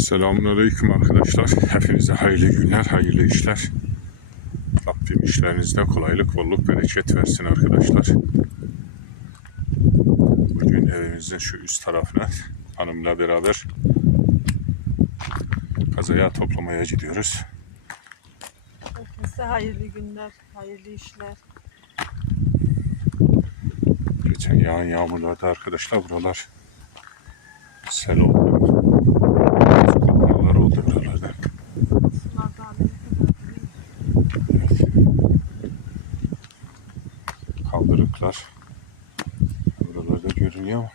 Selamünaleyküm arkadaşlar. Hepinize hayırlı günler, hayırlı işler. Rabbim işlerinizde kolaylık, bolluk, bereket versin arkadaşlar. Bugün evimizin şu üst tarafına hanımla beraber kazaya toplamaya gidiyoruz. Herkese hayırlı günler, hayırlı işler. Geçen yağan yağmurlarda arkadaşlar buralar sel oldu. Kopmalar oldu buralarda. Bunlardan ne kadar büyük. Kaldırıklar. Buralarda görünüyor ama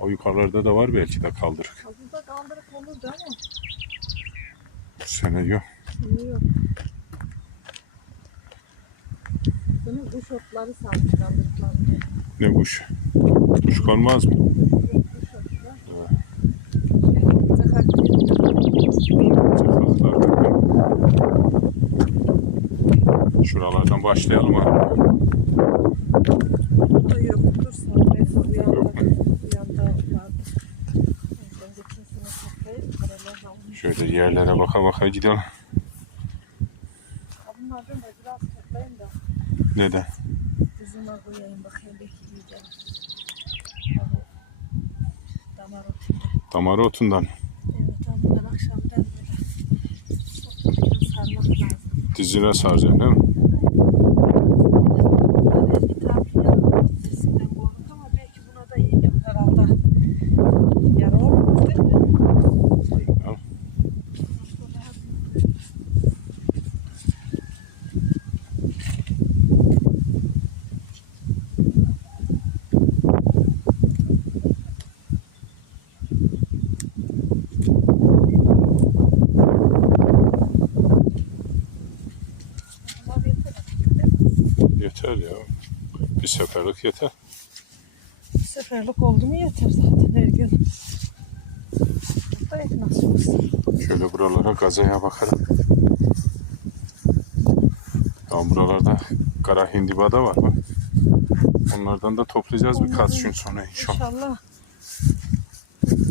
o yukarılarda da var belki de kaldırık. Burada kaldırıp olurdu ama Bu sene yok. yok. Bunu kuş otları sarmış kaldırıklarını. Ne kuş? Kuş kalmaz mı? Yok kuş otları. Cakak değil. Çakaklar tabii. Şuralardan başlayalım abi. Yok. Şöyle yerlere baka baka gidelim. Bunlardan da biraz toplayayım da Neden? kızıma koyayım bakayım belki yiyeceğim. Ha, bu Damar otuyla. Damar otundan. Evet ama bunlar akşamdan böyle otlarını sarmak lazım. Dizine saracaksın değil mi? Bunlar iltihap ya. Sesinden korktuk ama belki buna da iyi gelir herhalde. Yara olmaz değil mi? Al. Bunlar yeter. Yeter ya. Bir seferlik yeter. Bir seferlik oldu mu yeter zaten her gün. Buradayız nasıl olsun. Şöyle buralara gazaya bakalım. Ya buralarda kara hindiba da var bak. Onlardan da toplayacağız birkaç Onların- gün sonra inşallah. İnşallah.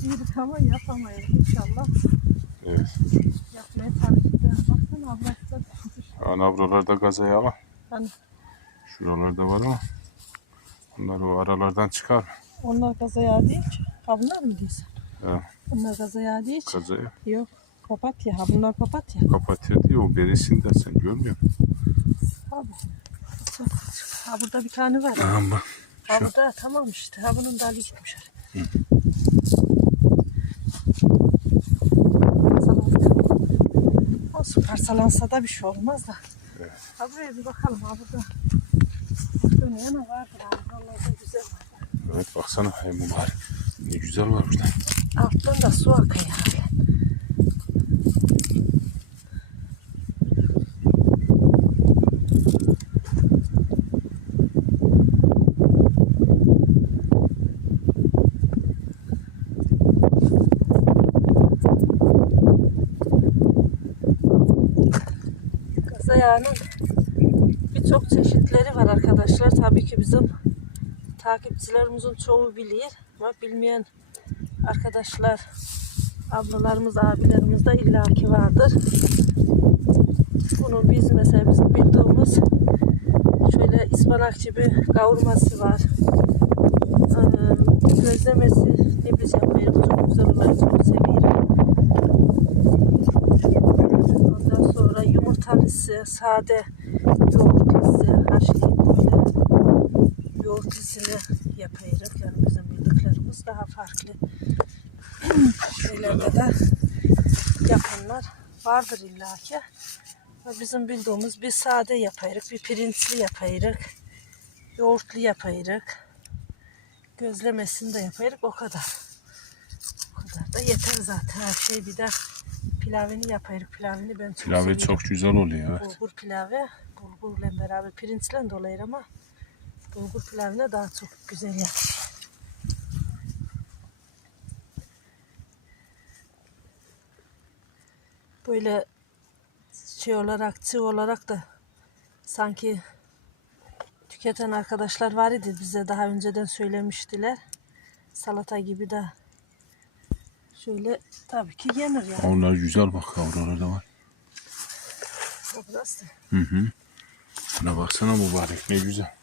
Yürüdük ama yapamayız inşallah. Evet. Yapmaya çalışacağız. Baksana ablası da Ana buralarda gazaya var. Hani Şuralarda var ama onlar o aralardan çıkar. onlar gaza yağı değil ki. Ha bunlar mı diyorsun? Ha, Bunlar gaza yağı değil ki. gazaya. Yok. Papatya. Ha bunlar papatya. Papatya diyor o berisinde sen görmüyor musun? Abi. Ha burada bir tane var. Bak. Ha burada tamam işte. Ha bunun dalı gitmiş. Olsun parçalansa da bir şey olmaz da. Evet. Ha buraya bir bakalım. Ha burada. Var. Evet baksana hey mübarek. Ne güzel var burada. Alttan da su akıyor abi. Yağının birçok çeşitleri var arkadaşlar. Tabii ki bizim takipçilerimizin çoğu biliyor ama bilmeyen arkadaşlar, ablalarımız, abilerimiz de illaki vardır. Bunun biz mesela bizim bildiğimiz şöyle ıspanak gibi kavurması var. Ee, gözlemesi ne biz yapıyoruz çok güzel oluyor, çok seviyorum. Ondan sonra yumurtalısı, sade yoğurtlusu, haşlayıp böyle yoğurtlusunu yapıyoruz. Yani bizim bildiklerimiz daha farklı şeylerde de yapanlar vardır illaki. Bizim bildiğimiz bir sade yapayırık, bir pirinçli yapayırık, yoğurtlu yapayırık, gözlemesini de yapayırık o kadar. O kadar da yeter zaten her şey bir de pilavını yapayırık. Pilavını ben çok Pilavı seviyorum. çok güzel oluyor evet. Bulgur pilavı, bulgurla beraber pirinçle de olayır ama bulgur pilavına daha çok güzel yakışıyor. Böyle şey olarak, çığ olarak da sanki tüketen arkadaşlar var idi bize daha önceden söylemiştiler. Salata gibi de Şöyle tabii ki yenir yani. Onlar güzel bak oralarda var. Burası. Hı hı. Şuna baksana mübarek ne güzel.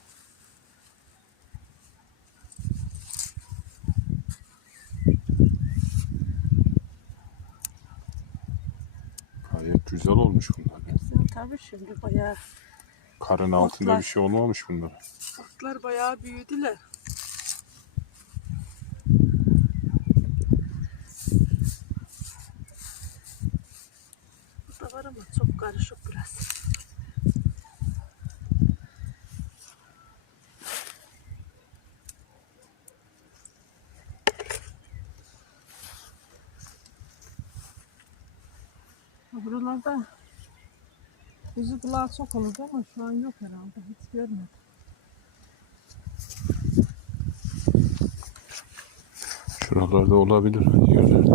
Gayet güzel olmuş bunlar. tabii şimdi bayağı Karın altında Otlar. bir şey olmamış bunlara. otlar bayağı büyüdüler. Burada var ama çok karışık. Buralarda kuzu kulağı çok olurdu ama şu an yok herhalde. Hiç görmedim. Şuralarda olabilir. Yerlerde.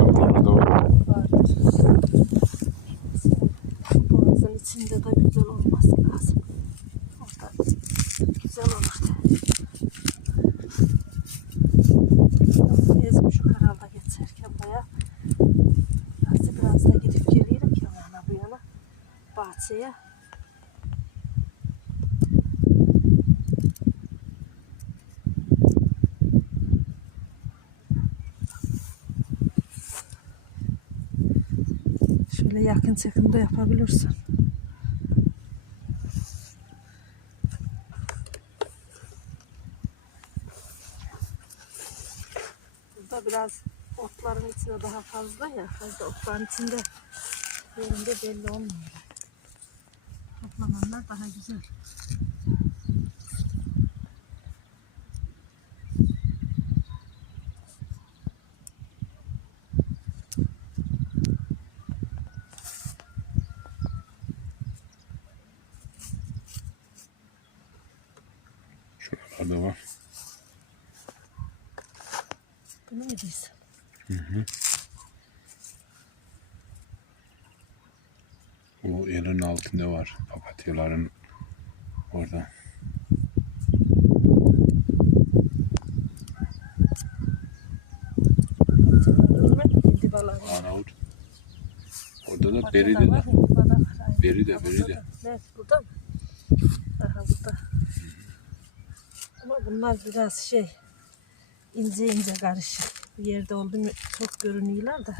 Buralarda var. vardır. Boğazın içinde de güzel olması lazım. Orada güzel olurdu. Ezmiş şu herhalde geçerken baya. Nasıl biraz da gidip gelirim ki yana bu yana. Bahçeye. Şöyle yakın çekimde yapabilirsin. Burada biraz otların içinde daha fazla ya. Fazla otların içinde yerinde belli olmuyor. Toplamanlar daha güzel. Şuralarda var. Mu diyorsun? O yerin altında var. Papatyaların orada. Arnavut. Orada da beri de. var. Aynen. Beri de, beri de. Evet, burada mı? Aha burada. Ama bunlar biraz şey ince ince karışık. Bir yerde oldu mu çok görünüyorlar da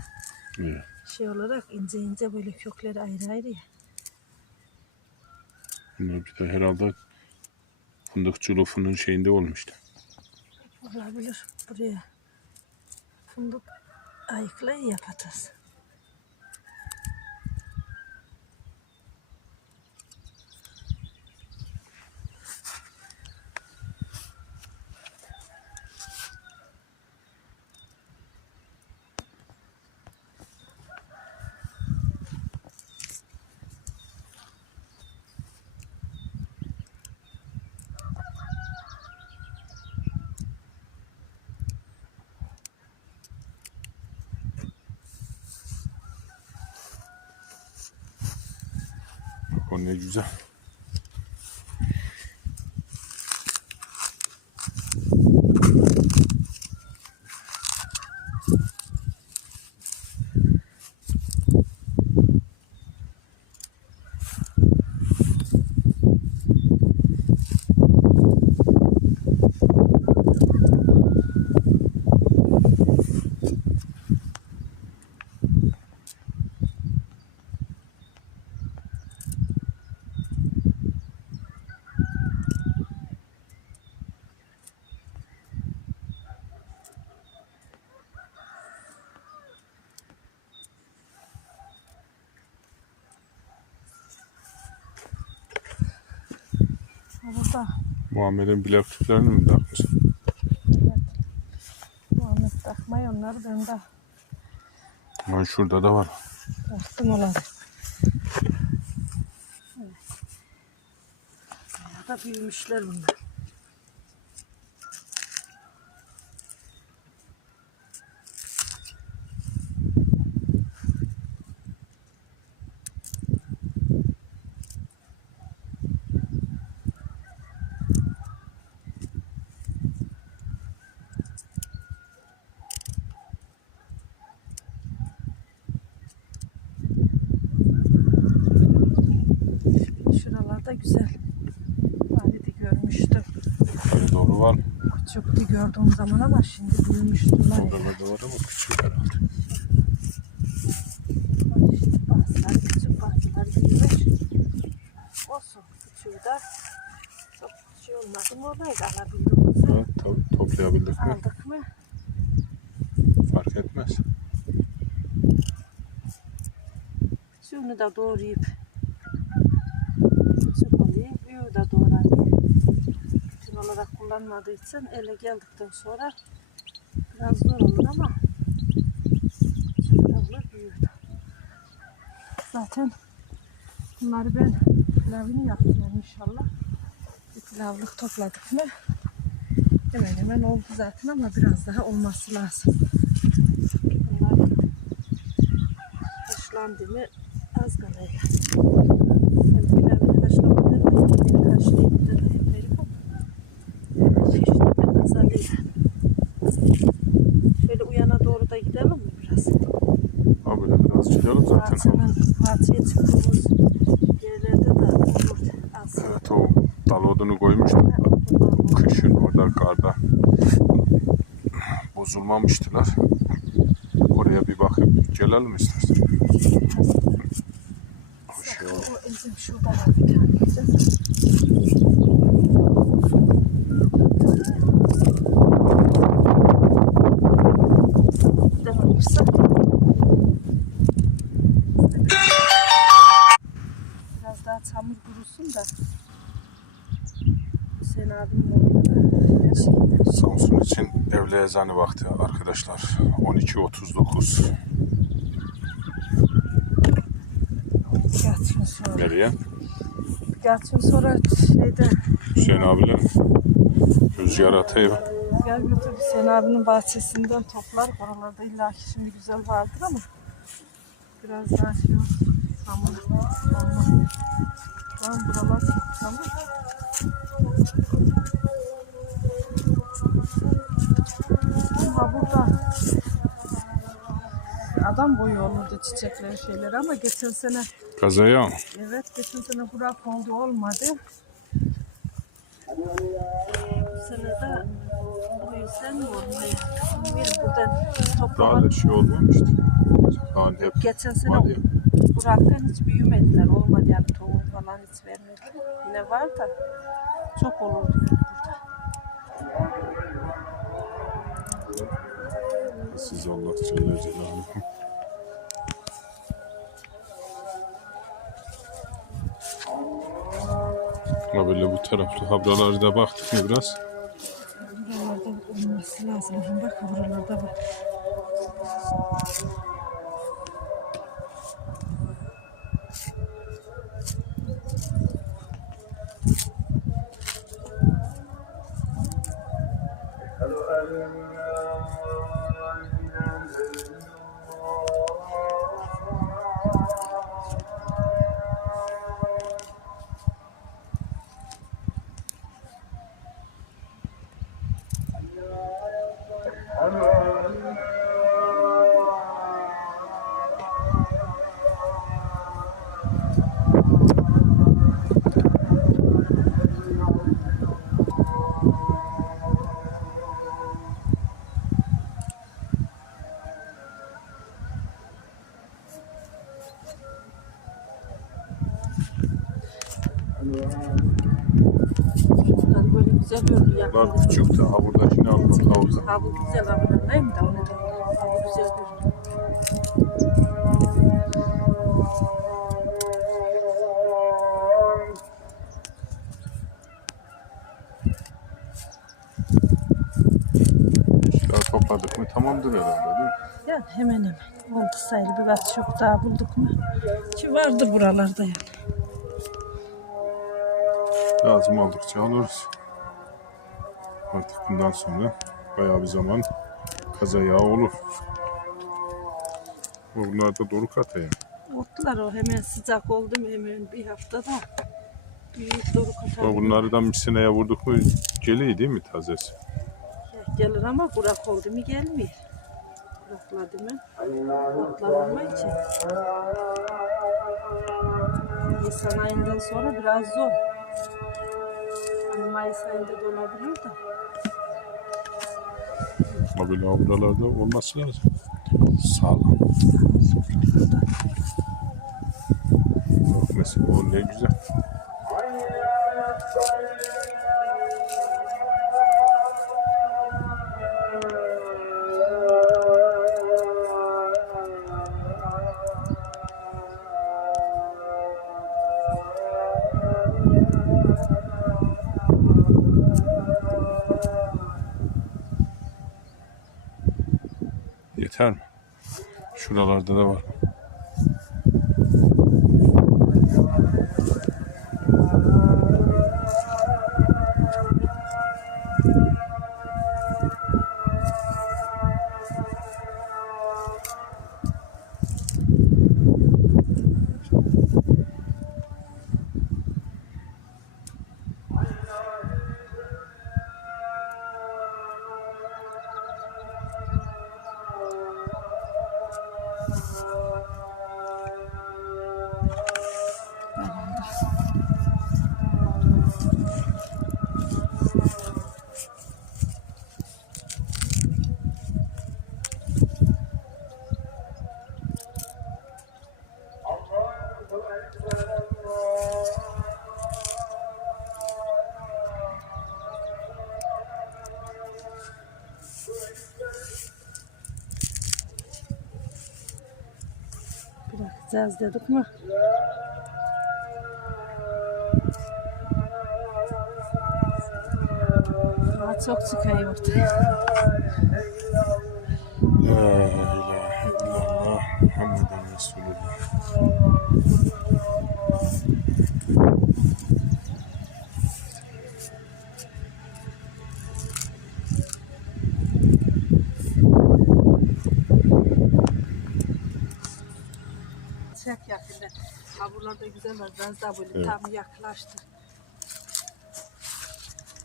Evet. şey olarak ince ince böyle kökleri ayrı ayrı ya. Bunlar bir de herhalde fındıkçı lofunun şeyinde olmuştu. Olabilir buraya. Fındık ayıklayı yapacağız. Güzel. Burada Muhammed'in bilekliklerini mi takmış? evet. Muhammed takmayı onları ben de Lan şurada da var. taktım onları. Evet. Bayağı da büyümüşler bunlar. güzel. Görmüştüm. Yukarı doğru var mı? Küçüktü gördüğüm zaman ama şimdi büyümüştüler. Orada da var ama küçük herhalde. İşte bazıları küçük bazıları büyümüş. Olsun küçüğü de çok olmadı mı olaydı alabildiğimizi Evet, tabii toplayabildik mi? aldık mı? Fark etmez. Küçüğünü de doğrayıp küçük oluyor, büyüğü de doğranıyor. Kullanmadığı için ele geldikten sonra biraz zor olur ama büyüğü de. Zaten bunları ben pilavını yapacağım inşallah. Bir pilavlık topladık mı hemen hemen oldu zaten ama biraz daha olması lazım. Bunlar haşlandı mı az kalayla. Ben pilavını haşlamadan ben haşlayıp da da yaparım ama işte ben azalıyla. Şöyle uyana doğru da gidelim mi biraz? Ha böyle biraz gidelim zaten. Fatih'in Fatih'e çıktığımız yerlerde de olur az. Evet o dal odunu koymuştuk. Kışın orada karda bozulmamıştılar. Oraya bir bakıp gelelim istersen. O ezim şurada var bir tane ezanı vakti arkadaşlar. 12.39. Birkaç gün sonra. Nereye? Gün sonra şeyde Hüseyin abiyle rüzgar atıyor. Gel götür Hüseyin abinin bahçesinden toplar. Oralarda illa ki şimdi güzel vardır ama biraz daha şey olsun. Olmaz. Şu an buralar çok samur. Ama burada adam boyu olurdu çiçekler şeyler ama geçen sene Kazaya Evet, geçen sene kurak oldu olmadı. Bu sene de o yüzden mi olmuyor? Bilmiyorum buradan daha toplamak. da şey olmamıştı. Daha hep Geçen sene var ya. hiç büyümediler. Olmadı yani tohum falan hiç vermediler. Yine var da çok olurdu burada. Siz Allah Celle Ha böyle bu taraflı habraları da baktık mı biraz? Buralarda olması lazım. Bak buralarda bak. Bunlar küçük de ha buradakini aldık havuza. Ha bu güzel neyim de onu da. Ha bu güzel görünüyor. Topladık mı tamamdır herhalde değil mi? Yani hemen hemen. Oldu sayılı birkaç çok daha bulduk mu? Ki vardır buralarda yani. Lazım oldukça alırız. Artık bundan sonra bayağı bir zaman kaza olur. Bunlar da doruk ata yani. Otlar o hemen sıcak oldu mu hemen bir haftada büyük doruk atar. Ama bunlardan bir seneye vurduk mu geliyor değil mi tazesi? Gelir ama kurak oldu mu gelmiyor. Kurakladı mı? Otlar olma için. Nisan ayından sonra biraz zor. Hani Mayıs ayında da Abi buralarda olması lazım. Sağlam. Bak mesela o ne güzel. Şuralarda da var. Bırakacağız dedik mi? Daha çok çıkıyor ortaya. La ilahe illallah Muhammeden Resulullah. Biraz daha böyle tam yaklaştı.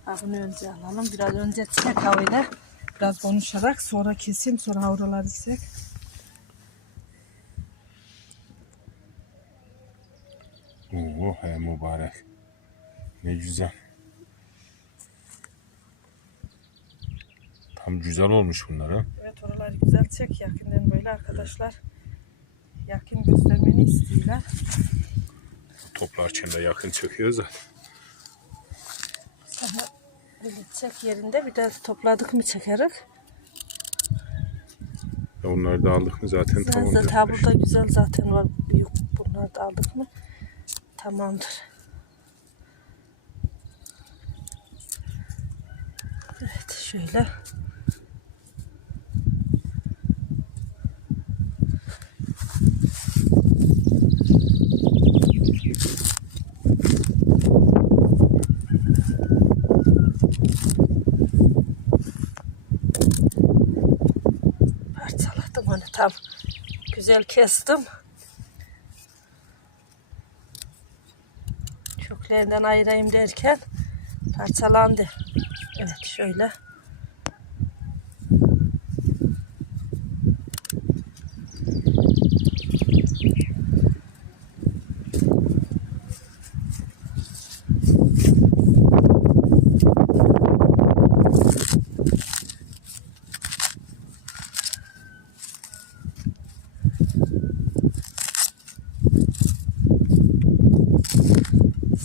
Ha bunu önce alalım. Biraz önce çek havayla. Biraz konuşarak sonra keseyim. Sonra havraları çek. Oo he mübarek. Ne güzel. Tam güzel olmuş bunlar ha. Evet oraları güzel çek yakından böyle arkadaşlar. Yakın göstermeni istiyorlar. Toplarken de yakın çekiyor zaten. Sonra böyle çek yerinde bir de topladık mı çekerek. Ya Onları da aldık mı zaten Biraz tamamdır. da taburda güzel zaten var. Büyük bunları da aldık mı tamamdır. Evet şöyle. Parçaladım onu tam. Güzel kestim. Köklerinden ayırayım derken parçalandı. Evet şöyle.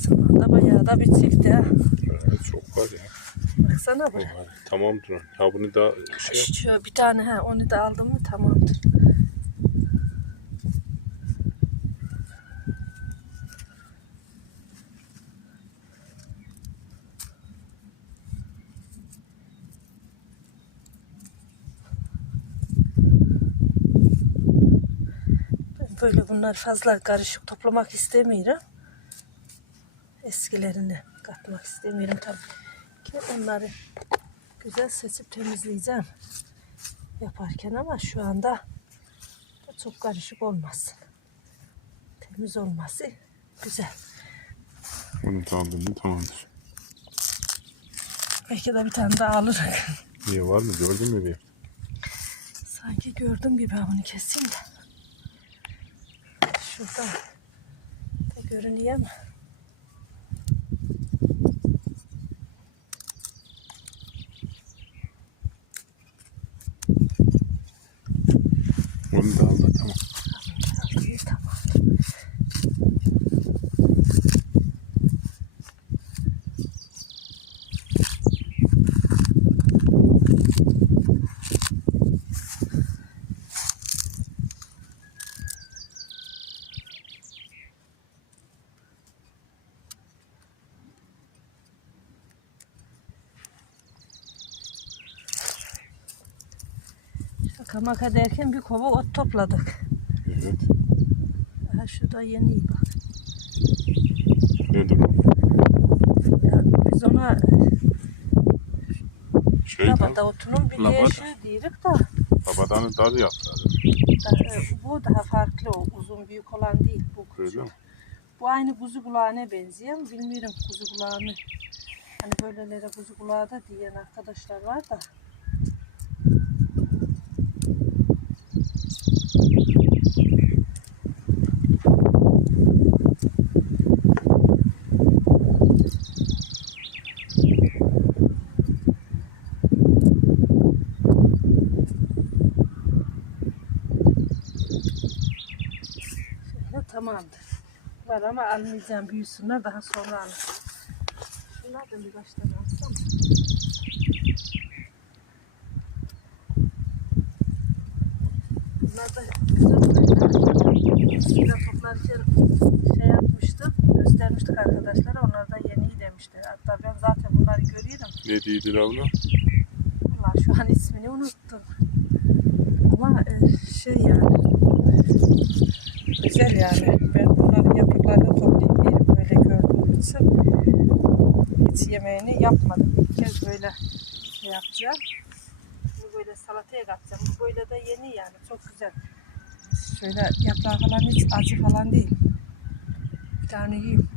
Sonunda bayağı da bir çıktı. ha. Evet, çok var ya. Baksana bu. Mübarek. Tamamdır. Ya bunu da şey yap. Şu bir tane ha onu da aldım mı tamamdır. Böyle bunlar fazla karışık toplamak istemiyorum. Eskilerini katmak istemiyorum tabii onları güzel seçip temizleyeceğim yaparken ama şu anda da çok karışık olmasın. Temiz olması güzel. Bunu aldın tamamdır. Belki de bir tane daha alırım. Niye var mı? Gördün mü bir? Sanki gördüm gibi ha, bunu keseyim de. Şuradan da Görünüyor mu? Bunu da al da tamam. İyi tamam. Şaka maka derken bir kova ot topladık. Evet. Ha şurada yeni iyi bak. Nedir o? Ya biz ona Şey labada otunun bir Labada. değişiği diyoruz da, Babadanın dar yaprağı. da bu daha farklı o uzun büyük olan değil bu Öyle küçük. mi? Bu aynı kuzu kulağına benziyor ama bilmiyorum kuzu kulağını. Hani böylelere kuzu kulağı da diyen arkadaşlar var da. Şöyle tamamdır. Var ama almayacağım büyüsünler daha sonra alırım. Şunlardan birkaç tane alsam. Bunlar da güzel. Eskiden toplarken şey yapmıştım, göstermiştik arkadaşlara. Onlar da yeni demişti. Hatta ben zaten bunları görüyorum. Ne değildir abla? Bunlar şu an ismini unuttum. Ama e, şey yani güzel yani. Ben bunların yapraklarını toplayıp yerim böyle gördüğüm için. Hiç yemeğini yapmadım. İlk kez böyle şey yapacağım. Bunu böyle salataya katacağım. Bu böyle de yeni yani. Çok güzel. Şöyle yaprağı falan hiç acı falan değil. Bir tane yiyeyim.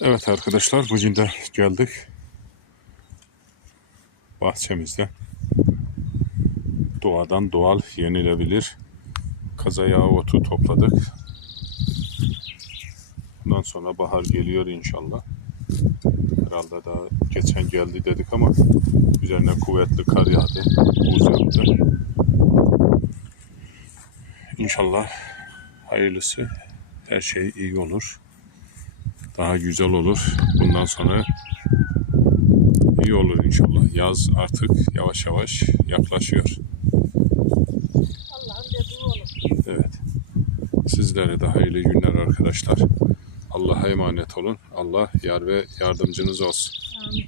Evet arkadaşlar bugün de geldik. Bahçemizde. Doğadan doğal yenilebilir. Kazayağı otu topladık. Bundan sonra bahar geliyor inşallah. Herhalde daha geçen geldi dedik ama üzerine kuvvetli kar yağdı. Buz yaptı. İnşallah hayırlısı her şey iyi olur daha güzel olur. Bundan sonra iyi olur inşallah. Yaz artık yavaş yavaş yaklaşıyor. Allah'ın dediği olur. Evet. Sizlere de hayırlı günler arkadaşlar. Allah'a emanet olun. Allah yar ve yardımcınız olsun. Amin.